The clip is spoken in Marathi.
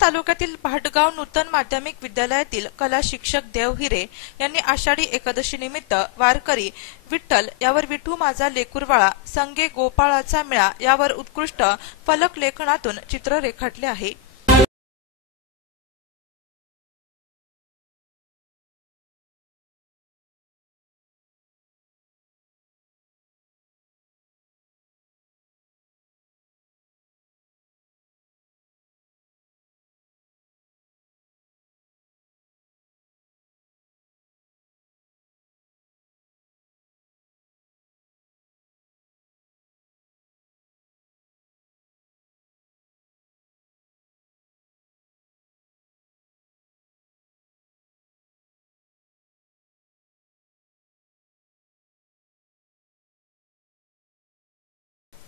तालुक्यातील भाटगाव नूतन माध्यमिक विद्यालयातील कला शिक्षक देव हिरे यांनी आषाढी एकादशी निमित्त वारकरी विठ्ठल यावर विठू माझा लेकुरवाळा संगे गोपाळाचा मिळा यावर उत्कृष्ट फलक लेखनातून चित्र रेखाटले आहे।